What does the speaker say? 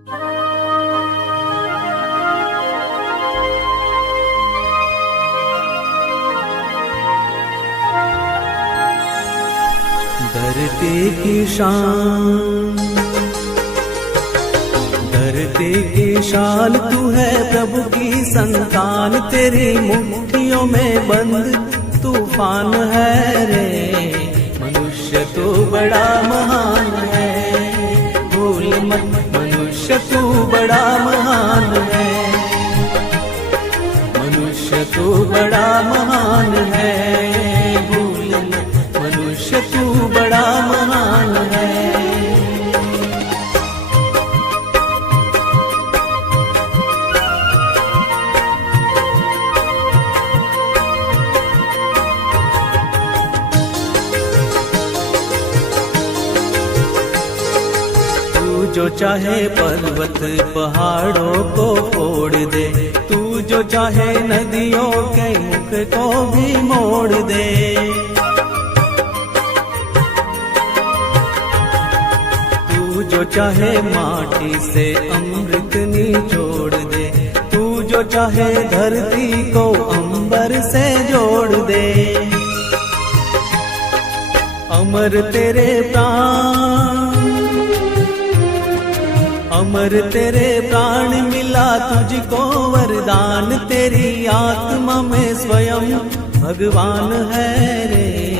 धरती की शान, धरती की शान तू है, प्रभु की संतान, तेरी मुट्ठियों में बंद तूफान है रे। मनुष्य तू बड़ा महान है, भूल मत मनुष्य तू बड़ा महान है, मनुष्य तू बड़ा महान है, भूल मत मनुष्य तू बड़ा महान है। जो चाहे पर्वत पहाड़ों को फोड़ दे, तू जो चाहे नदियों के मुख को भी मोड़ दे, तू जो चाहे माटी से अमृत निचोड़ दे, तू जो चाहे धरती को अंबर से जोड़ दे। अमर तेरे प्राण, अमर तेरे प्राण मिला तुझको वरदान, तेरी आत्मा में स्वयं भगवान है रे।